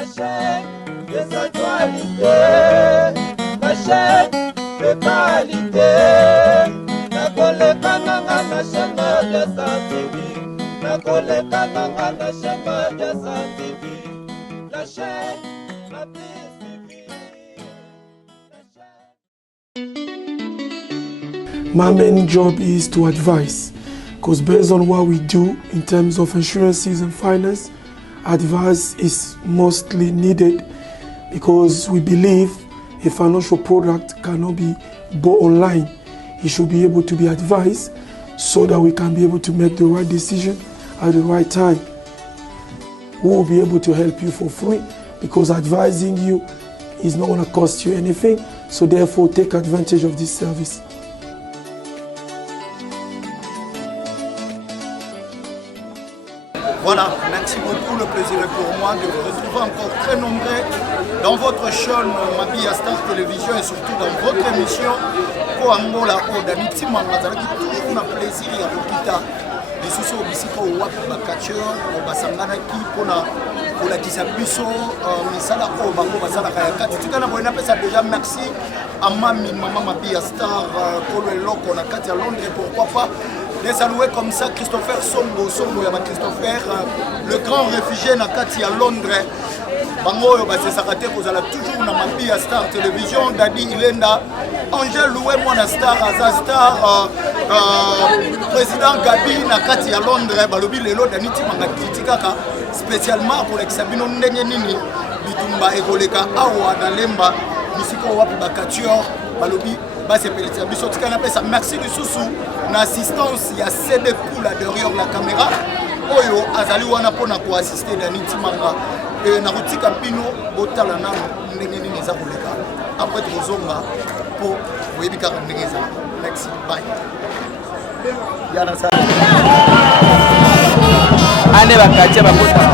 la chaîne des actualités, la chaîne de qualité. La collecte la chaîne de scientifique, la collecte la chaîne de scientifique, la chaîne la plus suivie. My main job is to advise, because based on what we do in terms of insurances and finance, advice is mostly needed, because we believe a financial product cannot be bought online. It should be able to be advised so that we can be able to make the right decision at the right time. We will be able to help you for free, because advising you is not going to cost you anything. So therefore, take advantage of this service. Voilà, merci beaucoup, le plaisir est pour moi de vous retrouver encore très nombreux dans votre chaîne Mabia Star Télévision et surtout dans votre émission pour Angola Odaniti Mangazaki, toujours un plaisir à Rokita. Les sous-sols ici pour Wap Bakacheur, pour Basanganaki, pour la Kisabiso, Misala Obango, Basala Kayaka. Tu t'en as ça déjà, merci à Mami, Maman Mabia Star, pour le loc, on a Katia Londres, pourquoi pas. Les saluer comme ça, Christopher Songo, Christopher, le grand réfugié Nakati à Londres. Bango, c'est Sarate, vous allez toujours dans Mabia Star Télévision, Dadi Ilenda, Angèle Loué, Mona Star, Aza Star, président Gabi Nakati à Londres, Balobi Lelo, Daniti Mangatitikaka, spécialement pour l'exabino Ndengenini, Bitumba Egoleka, Awa, Nalemba, Misiko Wapi Bakatior, Balobi. Merci du sous-sous, l'assistance, il y a CD Poula derrière la caméra. Oyo, Azali wana pona pour assister Daniti Manga. Et Narutika Pino, Botalana, Nengeni Neza Boleka. Après Trozonga, pour Webika Nengeza. Merci, bye. Yana Sa. Ane Bakatia Bakota.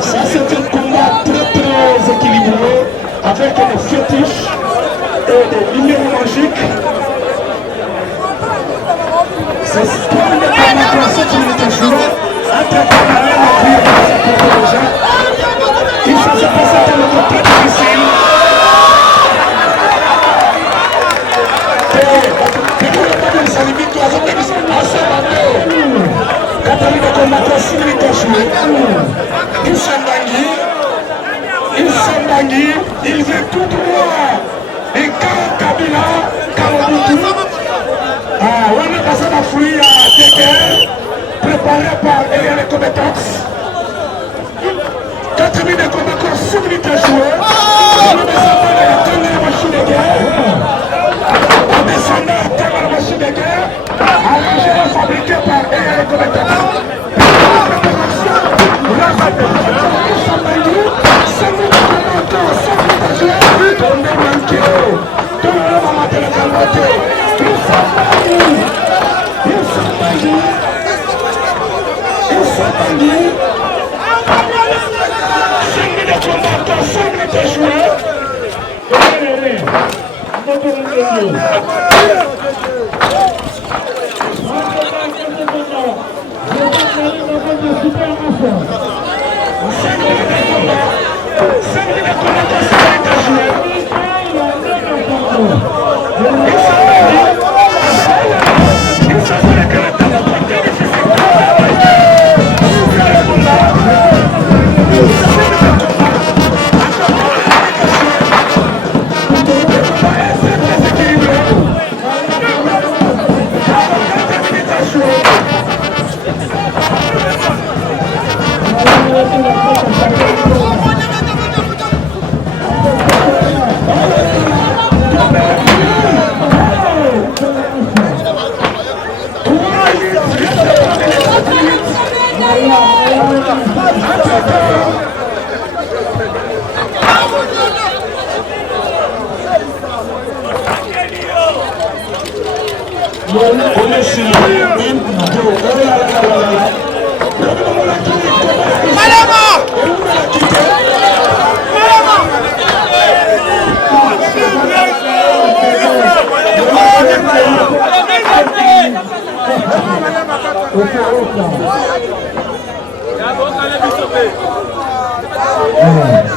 Ça c'est un combat très équilibré avec des fétiches et des numéros magiques. C'est pour le combat classique qui est joué entre Camarade et Pierre. Il faut se passer dans le côté difficile. Catalina combattant Sidrika Choué. Il s'embangui, il veut tout droit. Et quand Kabila, Kamobutu, on est passé à fouiller à Déguer, préparé par Eliane Compétence. 4 minutes de combat contre Sidrika Choué. On est descendu à la machine de guerre. On descend à la machine de guerre. Arrangé et fabriqué par Eliane Compétence.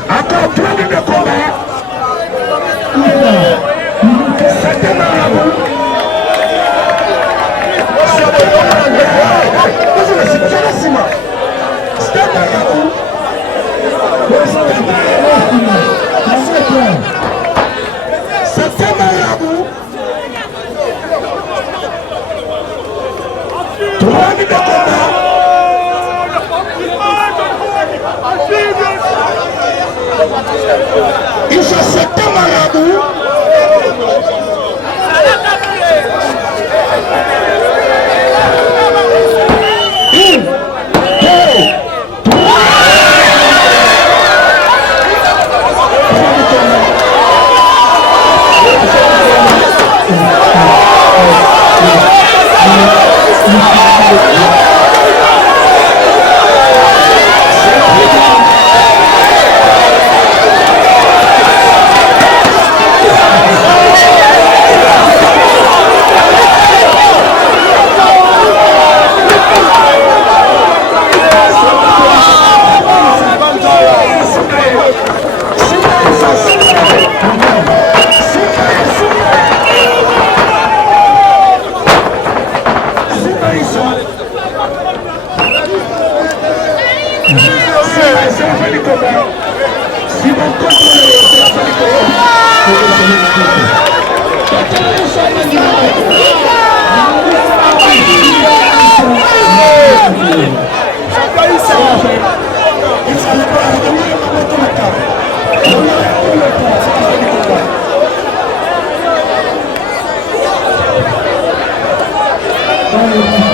Encore 3 minutes de combat. C'était marabout. C'était marabout. 3 minutes de combat. Il faut c'était marabout.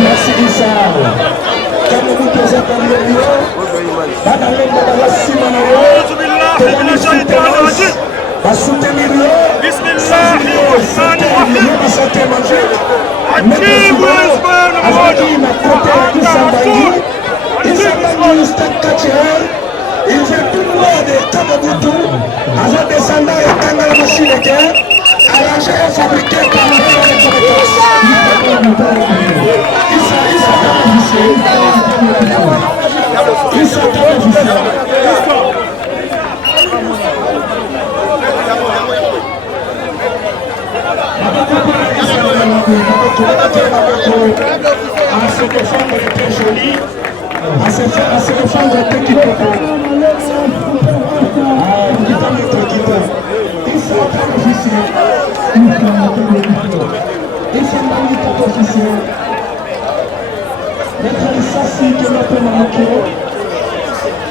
Merci Issa. Kama mtu zaka leo. Bana leo bana sima na leo. Basoutenir leo. Bismillahirrahmanirrahim. Il vient tout droit de Kamabutu, avec des soldats et Kanga la machine de guerre, arrangé et fabriqué par le à se défendre était joli, à se défendre était qui peut.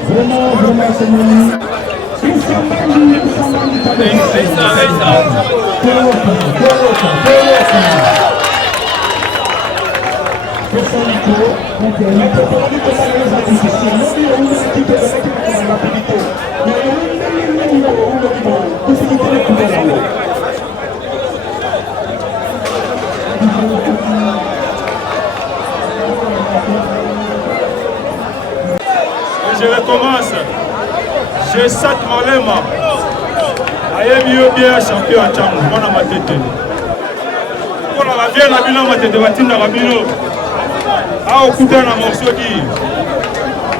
Vraiment, c'est mon Je recommence. J'ai 7 malema. Ayebi yo bien champion à Tchang, mwana matete. Pour la vie na bino matete batinda ka bino. A okuta na morceau qui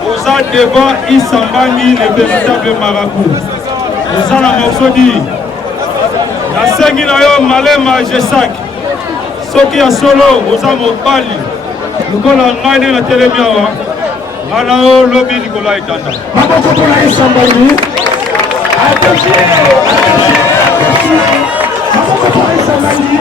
aux a devant Isambani le véritable marabout. Aux a na morceau dit la sengi na yo malema G5. Soki ya solo aux a mobali. Lukola ngane na telemiawa. Malao lobi Nicolas Itanda. Maboko pour Isambani. Attention. Maboko pour Isambani.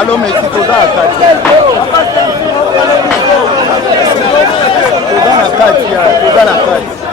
Allô, mais si toza na kati. Toza na kati ya, toza na kati.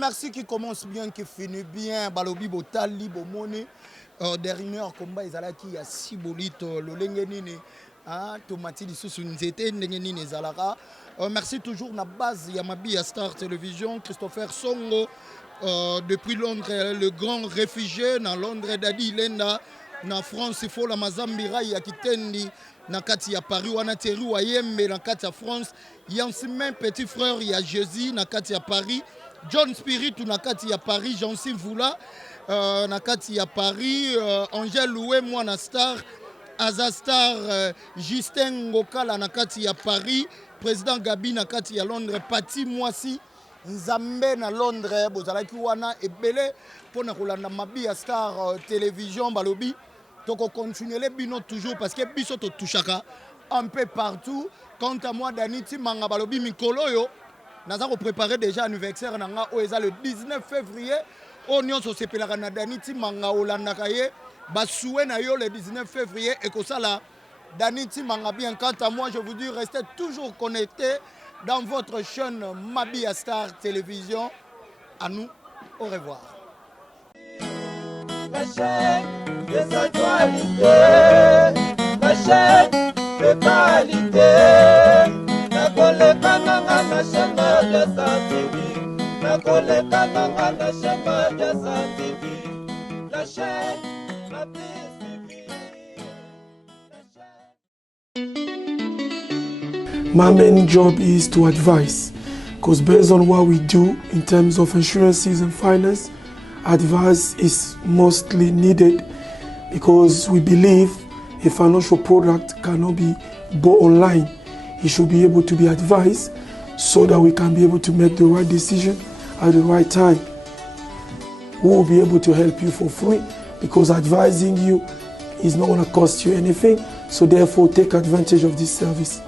Merci qui commence bien, qui finit bien. Balobi Botali, Bomone. Dernier combat, ils allaient qui a si bolito, le lengenini, tomati di sous une zété, lengenini zalara. Merci toujours na base Yamabi à Star Television, Christopher Songo, depuis Londres, le grand réfugié, dans Londres, Dadi Lenda, na France, il faut la Mazambira, Yakitendi, na kati ya Paris, wana teri wa Yembe, na kati ya France, Yansimen, petit frère, il y a Jésus, na kati ya Paris. John Spirit na kati ya Paris, Jean-Sim Voula na kati ya Paris, Angèle Loué mwana star, Azastar, Justin Ngokala na kati ya Paris, président Gabi na kati ya Londres, Pati Mwasi Nzambe na Londres, bozalaki wana ebele pona kolanda mabi ya Star Télévision balobi toko continuer bino toujours parce que biso to touchaka un peu partout. Quant à moi Daniti Manga balobi mikolo yo naza ko préparer déjà anniversaire nanga oeza le 19 février onion so sepelaka na Daniti Manga olandaka ye basoué na yo le 19 février et que ça là Daniti Manga bien. Quant à moi je vous dis restez toujours connectés dans votre chaîne Mabia Star Télévision. À nous, au revoir. La chaîne des actualités, la chaîne de qualité. Na koleka nanga na chaîne Mabia Star TV, na koleka nanga na chaîne Mabia Star TV, la chaîne Mabia TV. My main job is to advise, because based on what we do in terms of insurances and finance, advice is mostly needed, because we believe a financial product cannot be bought online. It should be able to be advised so that we can be able to make the right decision at the right time. We will be able to help you for free, because advising you is not going to cost you anything. So therefore, take advantage of this service.